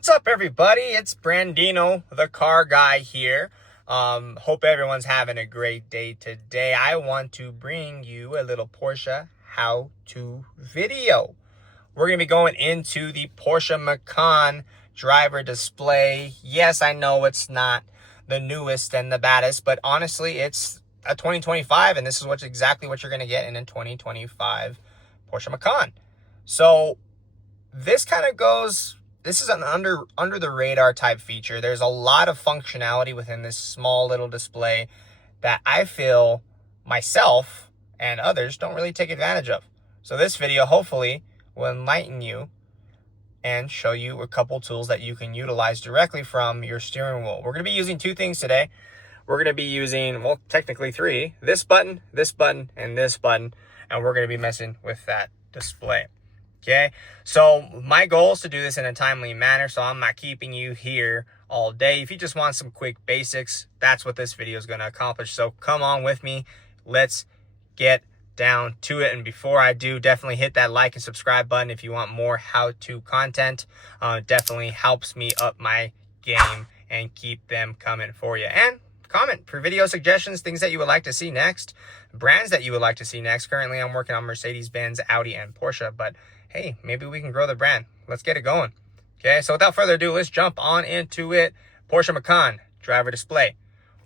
What's up, everybody? It's Brandino, the car guy here. Hope everyone's having a great day today. I want to bring you a little Porsche how-to video. We're going to be going into the Porsche Macan driver display. Yes, I know it's not the newest and the baddest, but honestly, it's a 2025, and this is exactly what you're going to get in a 2025 Porsche Macan. So this kind of goes... This is an under the radar type feature. There's a lot of functionality within this small little display that I feel myself and others don't really take advantage of. So this video hopefully will enlighten you and show you a couple tools that you can utilize directly from your steering wheel. We're going to be using two things today. We're going to be using, well, technically three: this button, and this button, and we're going to be messing with that display. Okay, so my goal is to do this in a timely manner, so I'm not keeping you here all day. If you just want some quick basics, that's what this video is going to accomplish. So come on with me. Let's get down to it. And before I do, definitely hit that like and subscribe button if you want more how-to content. Definitely helps me up my game and keep them coming for you. And comment for video suggestions, things that you would like to see next, brands that you would like to see next. Currently, I'm working on Mercedes-Benz, Audi, and Porsche, but hey, maybe we can grow the brand. Let's get it going. Okay, so without further ado, let's jump on into it. Porsche Macan driver display.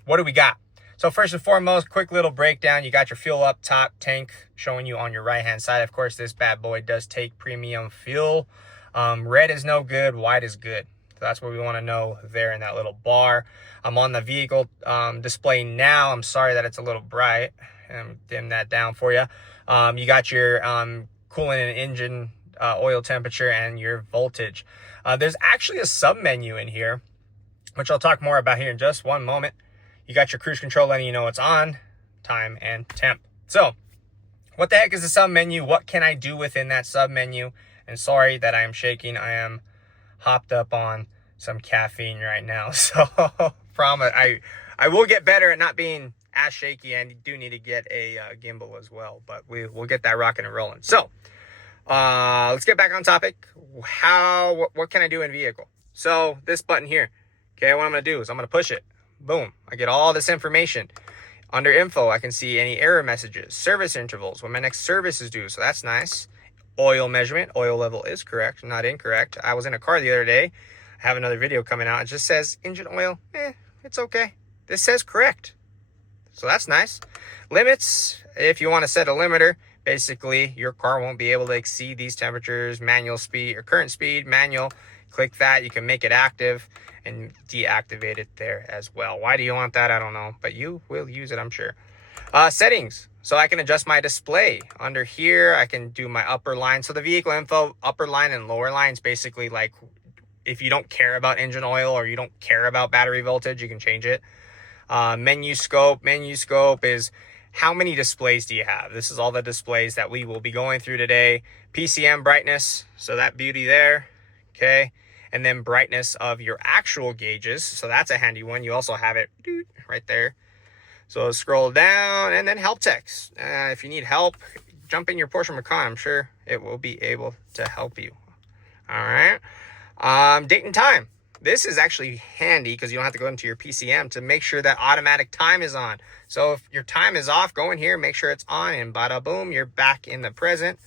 What do we got? So first and foremost, quick little breakdown. You got your fuel up top tank showing you on your right-hand side. Of course, this bad boy does take premium fuel. Red is no good, white is good. So that's what we want to know there in that little bar. I'm on the vehicle display now. I'm sorry that it's a little bright. Dim that down for you. You got your coolant and engine oil temperature and your voltage. There's actually a sub menu in here, which I'll talk more about here in just one moment. You got your cruise control letting you know it's on, time, and temp. So what the heck is the sub menu? What can I do within that sub menu? And sorry that I am shaking. I am hopped up on some caffeine right now. So promise I will get better at not being as shaky, and do need to get a gimbal as well, but we'll get that rocking and rolling. So let's get back on topic. What can I do in vehicle? So this button here, okay, what I'm going to do is I'm going to push it. Boom, I get all this information. Under info, I can see any error messages, service intervals, when my next service is due, so that's nice. Oil measurement, oil level is correct, not incorrect. I was in a car the other day, I have another video coming out, it just says engine oil, it's okay. This says correct, so that's nice. Limits, if you want to set a limiter, basically your car won't be able to exceed these temperatures. Manual speed or current speed, manual, click that. You can make it active and deactivate it there as well. Why do you want that? I don't know, but you will use it, I'm sure. Settings, so I can adjust my display. Under here, I can do my upper line. So the vehicle info, upper line and lower lines, basically like if you don't care about engine oil or you don't care about battery voltage, you can change it. Menu scope is how many displays do you have? This is all the displays that we will be going through today. PCM brightness, so that beauty there, okay? And then brightness of your actual gauges, so that's a handy one. You also have it right there. So scroll down, and then help text. If you need help, jump in your Porsche Macan. I'm sure it will be able to help you. All right. Date and time. This is actually handy because you don't have to go into your PCM to make sure that automatic time is on. So if your time is off, go in here, make sure it's on, and bada boom, you're back in the present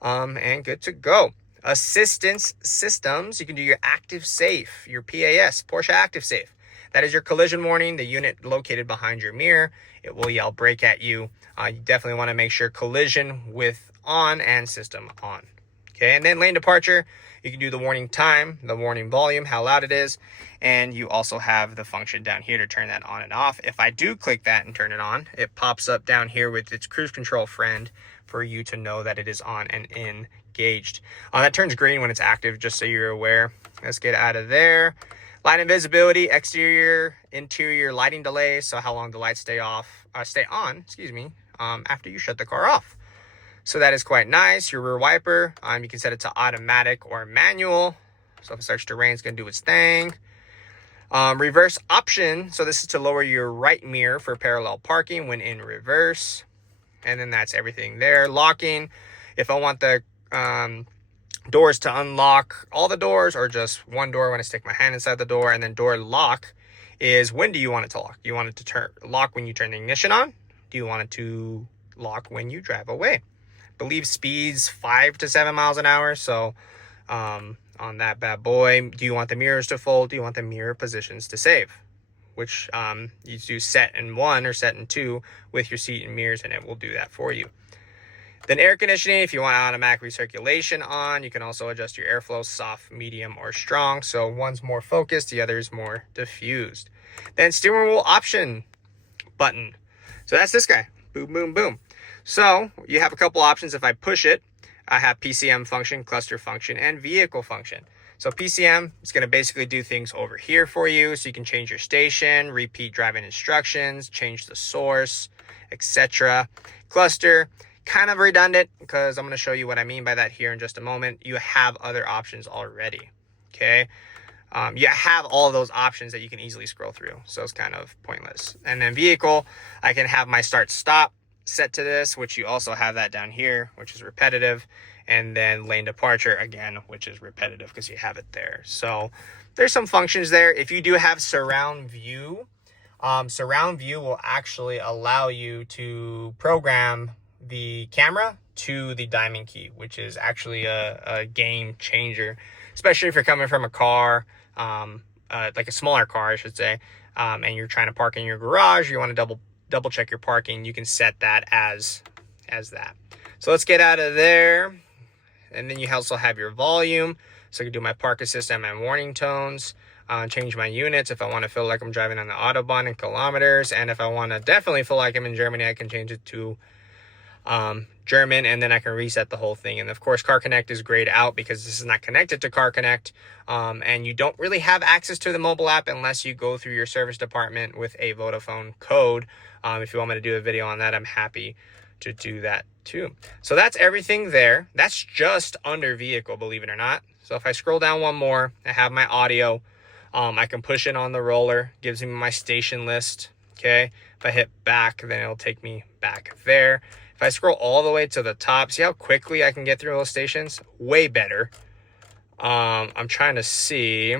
and good to go. Assistance systems, you can do your active safe, your PAS, Porsche Active Safe. That is your collision warning, the unit located behind your mirror. It will yell brake at you. You definitely want to make sure collision with on and system on. Okay, and then lane departure, you can do the warning time, the warning volume, how loud it is, and you also have the function down here to turn that on and off. If I do click that and turn it on, it pops up down here with its cruise control friend for you to know that it is on and engaged. That turns green when it's active, just so you're aware. Let's get out of there. Light and visibility, exterior, interior lighting delay, so how long the lights stay on, after you shut the car off. So that is quite nice. Your rear wiper, you can set it to automatic or manual. So if it starts to rain, it's going to do its thing. Reverse option. So this is to lower your right mirror for parallel parking when in reverse. And then that's everything there. Locking. If I want the doors to unlock all the doors, or just one door when I stick my hand inside the door. And then door lock is, when do you want it to lock? Do you want it to lock when you turn the ignition on? Do you want it to lock when you drive away? I believe speeds 5 to 7 miles an hour. So on that bad boy, do you want the mirrors to fold? Do you want the mirror positions to save? Which you do set in 1 or set in 2 with your seat and mirrors, and it will do that for you. Then air conditioning, if you want automatic recirculation on, you can also adjust your airflow, soft, medium, or strong. So one's more focused, the other is more diffused. Then steering wheel option button. So that's this guy. Boom, boom, boom. So you have a couple options. If I push it, I have PCM function, cluster function, and vehicle function. So PCM is going to basically do things over here for you. So you can change your station, repeat driving instructions, change the source, etc. Cluster, kind of redundant, because I'm going to show you what I mean by that here in just a moment. You have other options already. Okay. You have all of those options that you can easily scroll through. So it's kind of pointless. And then vehicle, I can have my start stop set to this, which you also have that down here, which is repetitive. And then lane departure again, which is repetitive because you have it there. So there's some functions there. If you do have surround view will actually allow you to program the camera to the diamond key, which is actually a game changer, especially if you're coming from a car, like a smaller car, I should say, and you're trying to park in your garage. You want to double check your parking. You can set that as that. So let's get out of there. And then you also have your volume. So I can do my park assist and my warning tones, change my units if I want to feel like I'm driving on the Autobahn in kilometers. And if I want to definitely feel like I'm in Germany, I can change it to German, and then I can reset the whole thing. And of course, Car Connect is grayed out because this is not connected to Car Connect, and you don't really have access to the mobile app unless you go through your service department with a Vodafone code. If you want me to do a video on that, I'm happy to do that too. So that's everything there. That's just under vehicle, believe it or not. So if I scroll down one more, I have my audio. I can push it on the roller, gives me my station list. Okay, if I hit back, then it'll take me back there. If I scroll all the way to the top, see how quickly I can get through those stations? Way better. I'm trying to see.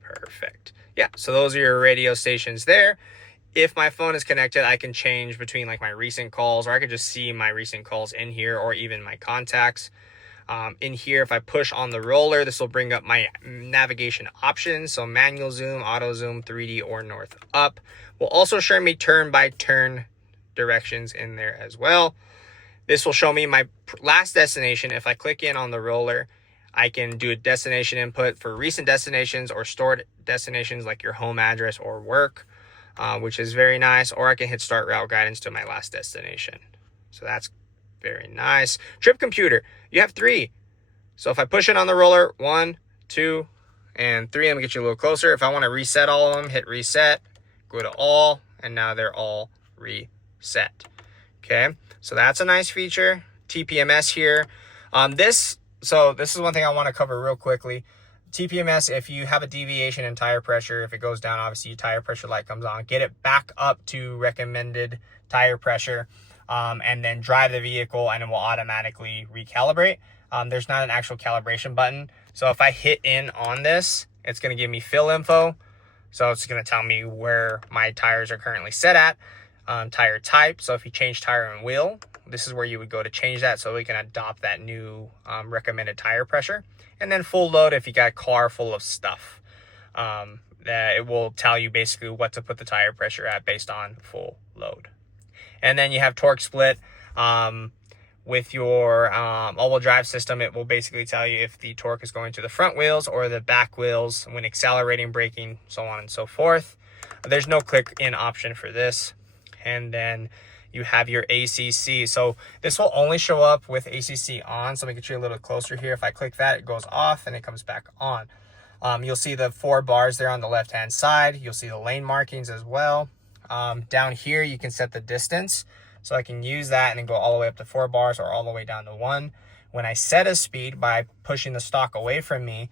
Perfect. Yeah, so those are your radio stations there. If my phone is connected, I can change between like my recent calls, or I could just see my recent calls in here, or even my contacts. In here, if I push on the roller, this will bring up my navigation options. So manual zoom, auto zoom, 3D, or north up. Will also show me turn by turn directions in there as well. This will show me my last destination. If I click in on the roller, I can do a destination input for recent destinations or stored destinations like your home address or work, which is very nice. Or I can hit start route guidance to my last destination. So that's very nice. Trip computer, you have 3. So if I push it on the roller, 1, 2, and 3, I'm gonna get you a little closer. If I want to reset all of them, hit reset, go to all, and now they're all reset. Okay, so that's a nice feature. TPMS here. This is one thing I want to cover real quickly. TPMS, if you have a deviation in tire pressure, if it goes down, obviously your tire pressure light comes on. Get it back up to recommended tire pressure, and then drive the vehicle, and it will automatically recalibrate. There's not an actual calibration button. So if I hit in on this, it's going to give me fill info. So it's going to tell me where my tires are currently set at. Tire type. So if you change tire and wheel, this is where you would go to change that, so we can adopt that new recommended tire pressure. And then full load, if you got a car full of stuff, that it will tell you basically what to put the tire pressure at based on full load. And then you have torque split. With your all-wheel drive system, it will basically tell you if the torque is going to the front wheels or the back wheels when accelerating, braking, so on and so forth. There's no click-in option for this. And then you have your ACC. So this will only show up with ACC on. So let me get you a little closer here. If I click that, it goes off and it comes back on. You'll see the 4 bars there on the left-hand side. You'll see the lane markings as well. Down here, you can set the distance. So I can use that and then go all the way up to 4 bars or all the way down to 1. When I set a speed by pushing the stock away from me,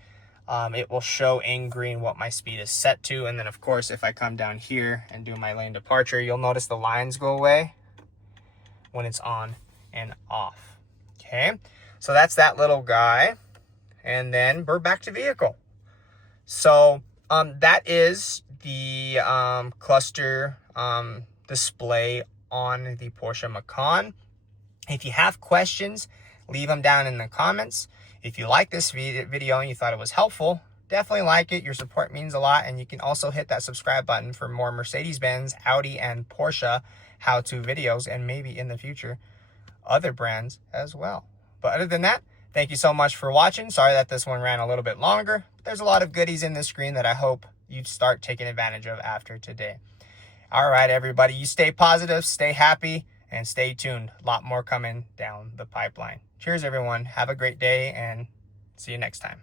it will show in green what my speed is set to. And then of course, if I come down here and do my lane departure, you'll notice the lines go away when it's on and off. Okay. So that's that little guy. And then we're back to vehicle. So that is the cluster display on the Porsche Macan. If you have questions, leave them down in the comments. If you like this video and you thought it was helpful, definitely like it. Your support means a lot. And you can also hit that subscribe button for more Mercedes-Benz, Audi, and Porsche how-to videos, and maybe in the future, other brands as well. But other than that, thank you so much for watching. Sorry that this one ran a little bit longer. There's a lot of goodies in this screen that I hope you start taking advantage of after today. All right, everybody, you stay positive, stay happy, and stay tuned. A lot more coming down the pipeline. Cheers, everyone. Have a great day, and see you next time.